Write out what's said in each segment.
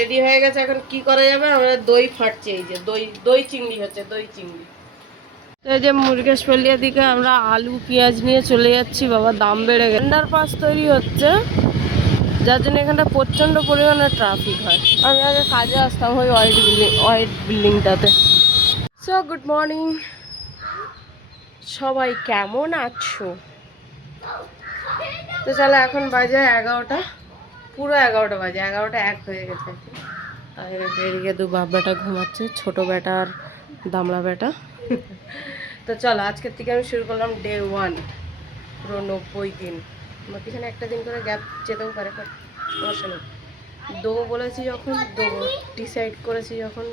Ready হয়ে গেছে, এখন কি করা যাবে? আমরা দই ফাটছে, এই যে দই দই চিংড়ি হচ্ছে, দই চিংড়ি। তো এই যে মুরগেশপল্লির দিকে আমরা আলু পেঁয়াজ নিয়ে চলে যাচ্ছি। বাবা দাম বেড়ে গেছে, আন্ডারপাস তৈরি হচ্ছে, যার জন্য এখানটা প্রচণ্ড পরিমাণে ট্রাফিক হয়। আমি আগে কাজে আসতাম ওই হোয়াইট বিল্ডিংটাতে। সো গুড মর্নিং, সবাই কেমন আছো? তো চলো, এখন বাজে 11টা, পুরো 11টা বাজে, 11টা 1 হয়ে গেছে। আর এদিকে দু বাপ বেটা ঘুমাচ্ছে, ছোট বেটা আর দামড়া বেটা। তো চলো, আজকের থেকে আমি শুরু করলাম ডে 1, পুরো 90 দিন। আমার পিছনে একটা দিন করে গ্যাপ যেতেও পারে, বাট সমস্যা নেই। দেবো বলেছি যখন দেবো, ডিসাইড করেছি যখন।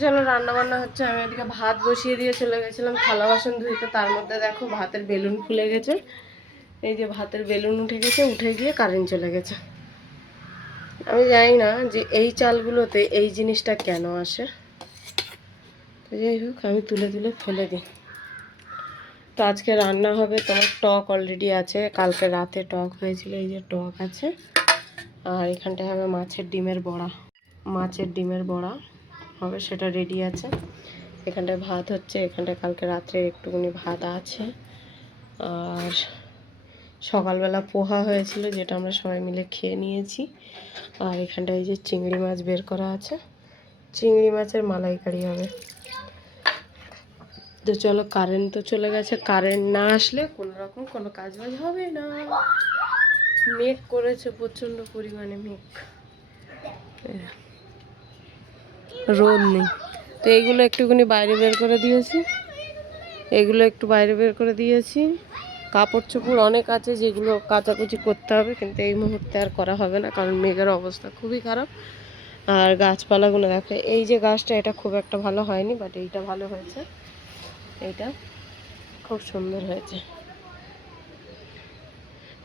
চলো, রান্না বান্না হচ্ছে। আমি এদিকে ভাত বসিয়ে দিয়ে চলে গেছিলাম থালা বাসন ধুইতে। তার মধ্যে দেখো ভাতের বেলুন খুলে গেছে। এই যে ভাতের বেলুন উঠে গেছে, উঠে গিয়ে কারেন্ট চলে গেছে। আমি জানি না যে এই চালগুলোতে এই জিনিসটা কেন আসে। তো যাই হোক, আমি তুলে তুলে ফেলে দিই। তো আজকে রান্না হবে তোমার টক অলরেডি আছে, কালকে রাতে টক হয়েছিল, এই যে টক আছে। আর এখানটায় হবে মাছের ডিমের বড়া, মাছের ডিমের বড়া হবে, সেটা রেডি আছে। এখানটায় ভাত হচ্ছে, এখানটায় কালকে রাত্রে একটুখানি ভাত আছে। আর সকালবেলা পোহা হয়েছিল, যেটা আমরা সবাই মিলে খেয়ে নিয়েছি। আর এখানটায় এই যে চিংড়ি মাছ বের করা আছে, চিংড়ি মাছের মালাইকারি হবে। তো চলো, কারেন্ট তো চলে গেছে, কারেন্ট না আসলে কোনো রকম কোনো কাজ বাজ হবে না। মেঘ করেছে প্রচণ্ড পরিমাণে, মেঘ, রোদ নেই। তো এইগুলো একটুখানি বাইরে বের করে দিয়েছি, এগুলো একটু বাইরে বের করে দিয়েছি। কাপড় চোপড় অনেক আছে যেগুলো কাচাকুচি করতে হবে, কিন্তু এই মুহূর্তে আর করা হবে না, কারণ মেঘের অবস্থা খুবই খারাপ। আর গাছপালাগুলো দেখো, এই যে গাছটা, এটা খুব একটা ভালো হয়নি, বাট এইটা ভালো হয়েছে, এইটা খুব সুন্দর হয়েছে।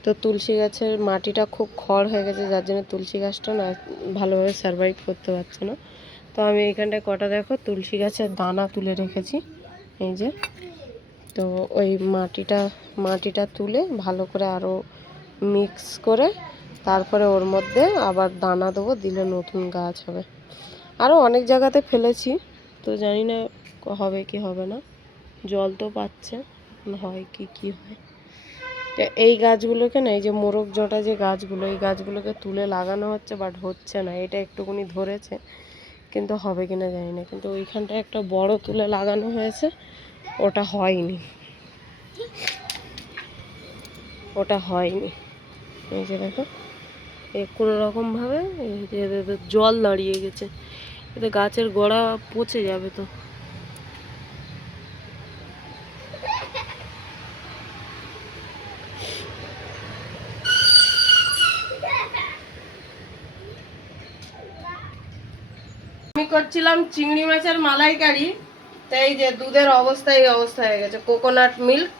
তো তুলসী গাছের মাটিটা খুব খড় হয়ে গেছে, যার জন্য তুলসী গাছটা না ভালোভাবে সারভাইভ করতে পারছে না। তো আমি এইখানটায় কটা দেখো তুলসী গাছের দানা তুলে রেখেছি, এই যে। তো ওই মাটিটা তুলে ভালো করে আরও মিক্স করে তারপরে ওর মধ্যে আবার দানা দেবো, দিলে নতুন গাছ হবে। আরও অনেক জায়গাতে ফেলেছি, তো জানি না হবে কি হবে না। জল তো পাচ্ছে, হয় কি হয়। তো এই গাছগুলোকে না, এই যে মোরগ জটা যে গাছগুলো, এই গাছগুলোকে তুলে লাগানো হচ্ছে, বাট হচ্ছে না। এটা একটুকুনি ধরেছে, কিন্তু হবে কিনা জানি না। কিন্তু ওইখানটায় একটা বড় তুলে লাগানো হয়েছে, ওটা হয়নি, ওটা হয়নি। এই যে দেখো, কোনো রকমভাবে এই যে জল দাঁড়িয়ে গেছে, এতে গাছের গোড়া পচে যাবে। তো আমি করছিলাম চিংড়ি মাছের মালাইকারি। তো এই যে দুধের অবস্থা এই অবস্থা হয়ে গেছে। কোকোনাট মিল্ক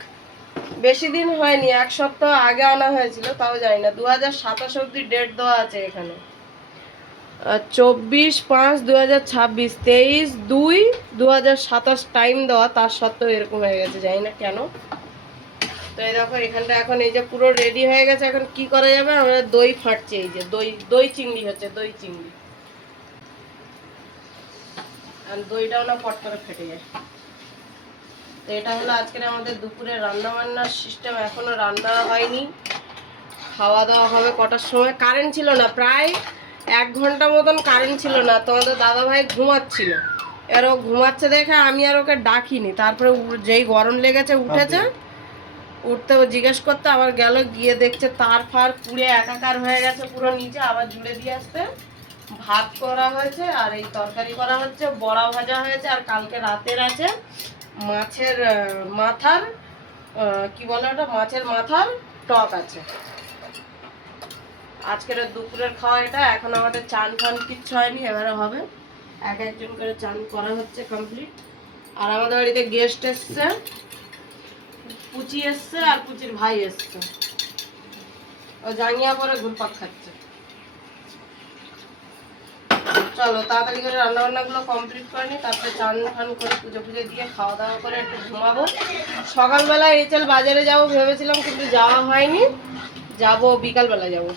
বেশি দিন হয়নি, 1 সপ্তাহ আগে আনা হয়েছিল, তাও জানি না 2027 অব্দি ডেট দেওয়া আছে এখানে। 24/5/2026, 23/2/2027 টাইম দেওয়া, তার সত্ত্বেও এরকম হয়ে গেছে, জানি না কেন। তো এই দেখো, এখানটা এখন এই যে পুরো রেডি হয়ে গেছে, এখন কি করা যাবে? আমরা দই ফাটছে, এই যে দই দই চিংড়ি হচ্ছে, দই চিংড়ি। আর দইটাও না পট করে ফেটে যায়। তো এটা হলো আজকের আমাদের দুপুরে রান্না বান্নার সিস্টেম। এখনো রান্না হয়নি, খাওয়া দাওয়া হবে কটার সময়। কারেন্ট ছিল না, প্রায় 1 ঘন্টা মতন কারেন্ট ছিল না। তোমাদের দাদাভাই ঘুমাচ্ছিল, এর ও ঘুমাচ্ছে দেখে আমি আর ওকে ডাকিনি। তারপরে যেই গরম লেগেছে উঠেছে, উঠতে ও জিজ্ঞেস করতে আবার গেল, গিয়ে দেখছে তার ফার পুড়ে একাকার হয়ে গেছে পুরো নিচে। আবার জুড়ে দিয়ে আসতে ভাত করা হয়েছে, আর এই তরকারি করা হচ্ছে, বড়া ভাজা হয়েছে। আর কালকে রাতের আছে মাছের মাথার কি বলে ওটা, মাছের মাথার টক আছে। আজকের দুপুরের খাওয়া এটা। এখন আমাদের চান ফান কিচ্ছু হয়নি, এবারে হবে। একজন করে চান করা হচ্ছে কমপ্লিট। আর আমাদের বাড়িতে গেস্ট এসছে, পুচি এসছে আর পুচির ভাই এসছে, ও জাঙ্গিয়া পরে ঘুরপাক খাচ্ছে। চলো তাড়াতাড়ি করে রান্না বান্নাগুলো কমপ্লিট করে নি, তারপরে চান ফান করে পুজো দিয়ে খাওয়া দাওয়া করে একটু ঘুমাবো। সকালবেলা চল বাজারে যাবো ভেবেছিলাম, কিন্তু যাওয়া হয়নি, যাবো বিকালবেলা যাবো।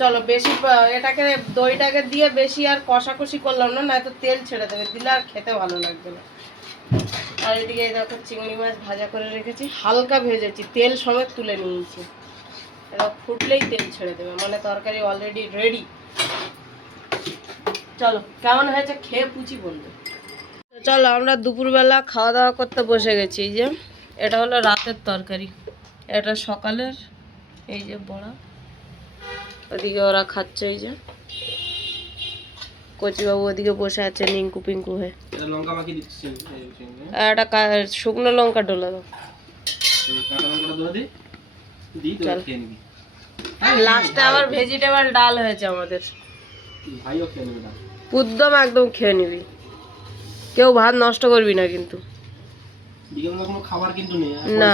চলো বেশি এটাকে দইটাকে দিয়ে বেশি আর কষাকষি করলাম না, নয়তো তেল ছেড়ে দেবে, দিলে আর খেতে ভালো লাগবে না। আর এদিকে দেখো চিংড়ি মাছ ভাজা করে রেখেছি, হালকা ভেজেছি, তেল সমেত তুলে নিয়েছি। এটা ফুটলেই তেল ছেড়ে দেবে, মানে তরকারি অলরেডি রেডি। চলো কেমন হয়েছে খেয়ে পুচি বলবে। চলো আমরা দুপুরবেলা খাওয়া দাওয়া করতে বসে গেছি। এই যে এটা হলো রাতের তরকারি, এটা সকালের। এই যে বড়া, ওদিকে ওরা খাচ্ছে। এই যে কচিবাবু ওদিকে বসে আছে নিঙ্কু পিঙ্কু হয়ে। একটা শুকনো লঙ্কা ডোলা দাও। লাস্টে আবার ভেজিটেবল ডাল হয়েছে আমাদের। পুদ্দম একদম খেয়ে নিবি, কেউ ভাত নষ্ট করবি না কিন্তু। না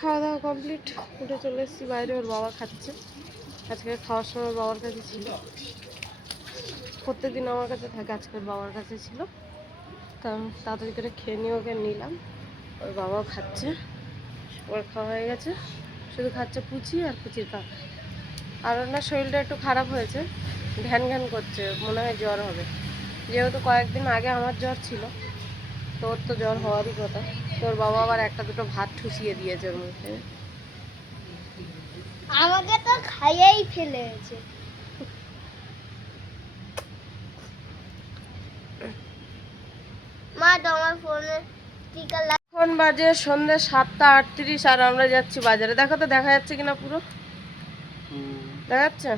খাওয়া দাওয়া কমপ্লিট, উঠে চলে এসেছি বাইরে। ওর বাবা খাচ্ছে, আজকে খাওয়ার সময় বাবার কাছে ছিল। প্রত্যেকদিন আমার কাছে থাকে, আজকে বাবার কাছে ছিল। তা তাড়াতাড়ি করে খেয়ে নিয়ে ওকে নিলাম। ওর বাবাও খাচ্ছে, ওর খাওয়া হয়ে গেছে। শুধু খাচ্ছে পুচি আর পুচির কাকা। আর ওর না শরীরটা একটু খারাপ হয়েছে, ঘ্যান ঘ্যান করছে, মনে হয় জ্বর হবে। যেহেতু কয়েকদিন আগে আমার জ্বর ছিল, তো ওর তো জ্বর হওয়ারই কথা। তোর বাবা আবার একটা দুটো ভাত ঠুসিয়ে দিয়েছে ওর মুখে। আমাকে তো খাইয়েই ফেলেছে। মা তোমার ফোনে স্পিকার এখন বাজে সন্ধ্যে 7:38 আর আমরা যাচ্ছি বাজারে। দেখো তো দেখা যাচ্ছে কিনা, পুরো দেখা যাচ্ছে।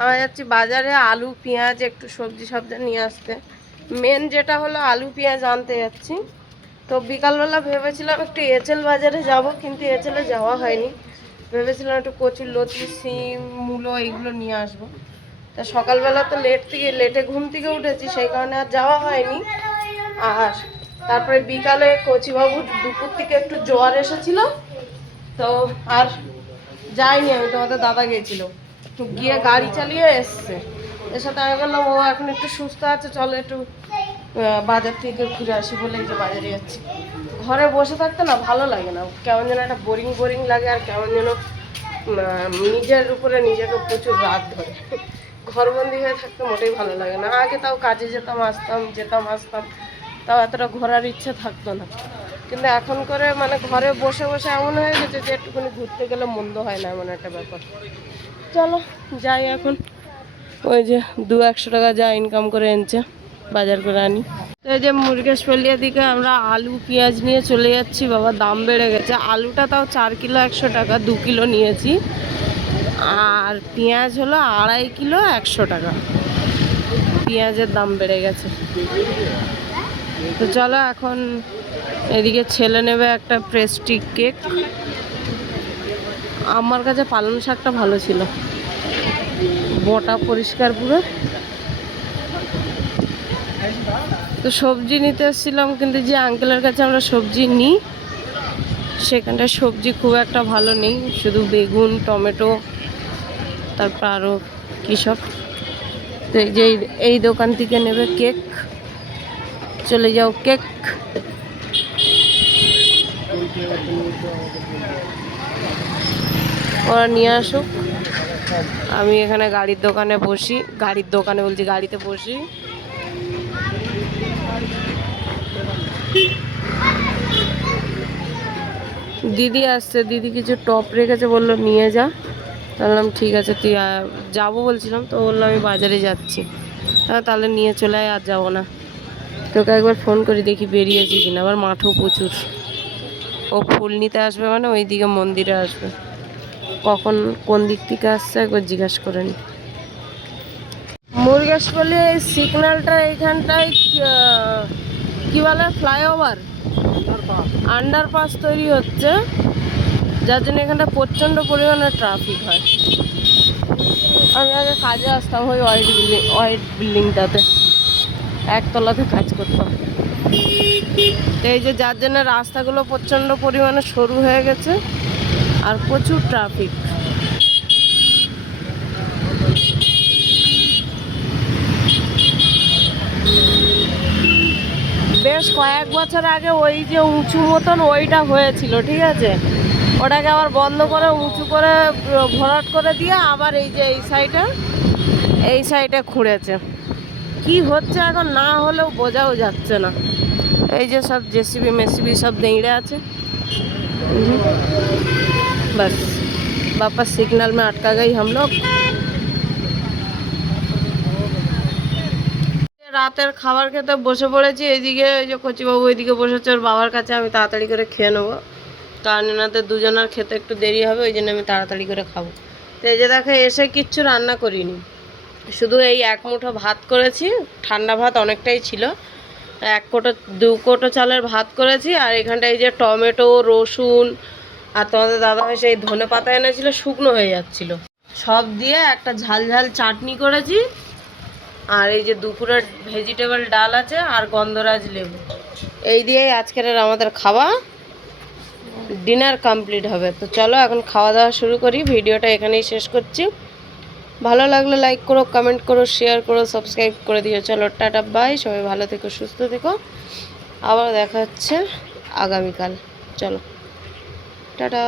আমরা যাচ্ছি বাজারে আলু পেঁয়াজ একটু সবজি সবজি নিয়ে আসতে। মেন যেটা হলো আলু পেঁয়াজ আনতে যাচ্ছি। তো বিকালবেলা ভেবেছিলাম একটু এঁচেল বাজারে যাব, কিন্তু এঁচেলে যাওয়া হয়নি। ভেবেছিলাম একটু কচুর লতি, শিম, মূলো এগুলো নিয়ে আসবো। তা সকালবেলা তো লেটে ঘুম থেকে উঠেছি, সেই কারণে আর যাওয়া হয়নি। আর তারপরে বিকালে কচিবাবুর দুপুর থেকে একটু জ্বর এসেছিল, তো আর যাইনি আমি। তোমাদের দাদা গেছিল, গিয়ে গাড়ি চালিয়ে এসছে। এর সাথে আমি বললাম ও এখন একটু সুস্থ আছে, চলো একটু বাজার থেকে ঘুরে আসি বলে এই যে বাজারে যাচ্ছি। ঘরে বসে থাকতে না ভালো লাগে না, কেমন যেন একটা বোরিং বোরিং লাগে, আর কেমন যেন নিজের উপরে নিজেকে প্রচুর রাগ ধরে। ঘরবন্দি হয়ে থাকতে মোটেই ভালো লাগে না। আগে তাও কাজে যেতাম আসতাম, তাও এতটা ঘোরার ইচ্ছে থাকতো না। কিন্তু এখন করে মানে ঘরে বসে বসে এমন হয়ে গেছে যে একটুখানি ঘুরতে গেলে মন্দ হয় না, এমন একটা ব্যাপার। চলো যাই এখন। ওই যে 200-100 টাকা যা ইনকাম করে এনেছে বাজার করে আনি। তো এই যে মুরগেশপল্লিয়ার দিকে আমরা আলু পেঁয়াজ নিয়ে চলে যাচ্ছি। বাবা দাম বেড়ে গেছে। আলুটা তাও 4 কিলো 100 টাকা, 2 কিলো নিয়েছি। আর পেঁয়াজ হলো 2.5 কিলো 100 টাকা। পেঁয়াজের দাম বেড়ে গেছে। তো চলো এখন এদিকে ছেলে নেবে একটা প্রেস্টিক কেক। আমার কাছে পালং শাকটা ভালো ছিল, বটা পরিষ্কার পুরো। তো সবজি নিতে এসেছিলাম, কিন্তু যে আঙ্কেলের কাছে আমরা সবজি নিই সেখানটায় সবজি খুব একটা ভালো নেই, শুধু বেগুন টমেটো তারপর আরও কী সব। তো এই যে এই দোকান থেকে নেবে কেক। চলে যাও কেক। ওরা নিয়ে আসুক, আমি এখানে গাড়িতে বলছি গাড়িতে বসি। দিদি আসছে, দিদি কিছু টপ রেখেছে, বললো নিয়ে যা। বললাম ঠিক আছে, তুই যাবো বলছিলাম, তো বললাম আমি বাজারে যাচ্ছি। তাহলে নিয়ে চলে আয়, আর যাবো না। তোকে একবার ফোন করি দেখি বেরিয়েছি কিনা। আবার মাঠও প্রচুর। ও ফুল নিতে আসবে, মানে ওই দিকে মন্দিরে আসবে। কখন কোন দিক থেকে আসছে একবার জিজ্ঞাসা করে নি। মুরগেশপল্লি এই সিগন্যালটা এইখানটায় কি বলে, ফ্লাইওভার আন্ডারপাস তৈরি হচ্ছে, যার জন্য এখানটা প্রচণ্ড পরিমাণে ট্রাফিক হয়। আমি আগে কাজে আসতাম ওই হোয়াইট বিল্ডিংটাতে, একতলাতে কাজ করতাম। এই যে যার জন্য রাস্তাগুলো প্রচণ্ড পরিমাণে সরু হয়ে গেছে আর প্রচুর ট্রাফিক। বেশ কয়েক বছর আগে ওই যে উঁচু মতন ওইটা হয়েছিল, ঠিক আছে। ওটাকে আবার বন্ধ করে উঁচু করে ভরাট করে দিয়ে আবার এই যে এই সাইডে খুঁড়েছে। কি হচ্ছে এখন না হলেও বোঝাও যাচ্ছে না। এই যে সব জেসিবি মেসিবি সব দেঁড়ে আছে। बस वापस सिग्नल में अटका गई हम लोग। রাতের খাবার খেতে বসে পড়েছি। এইদিকে ওই যে কচিবাবু এইদিকে বসেছে ওর বাবার কাছে, আমি তাড়াতাড়ি করে খেয়ে নেবো, কারণ এনাদের দুজনের খেতে একটু দেরি হবে, ওই জন্য আমি তাড়াতাড়ি করে খাবো। তো এই যে দেখো এসে কিচ্ছু রান্না করিনি, শুধু এই এক মুঠো ভাত করেছি, ঠান্ডা ভাত অনেকটাই ছিল, 2 কোটো চালের ভাত করেছি। আর এখানটায় এই যে টমেটো রসুন আর তোমাদের দাদাভাই সেই ধনে পাতা এনেছিল, শুকনো হয়ে যাচ্ছিল, সব দিয়ে একটা ঝাল ঝাল চাটনি করেছি। আর এই যে দুপুরের ভেজিটেবল ডাল আছে আর গন্ধরাজ লেবু, এই দিয়েই আজকের আমাদের খাওয়া ডিনার কমপ্লিট হবে। তো চলো এখন খাওয়া দাওয়া শুরু করি। ভিডিওটা এখানেই শেষ করছি। ভালো লাগলে লাইক করো, কমেন্ট করো, শেয়ার করো, সাবস্ক্রাইব করে দিও। চলো টাটা বাই, সবাই ভালো থেকো, সুস্থ থেকো, আবার দেখা হচ্ছে আগামীকাল। চলো টাটা।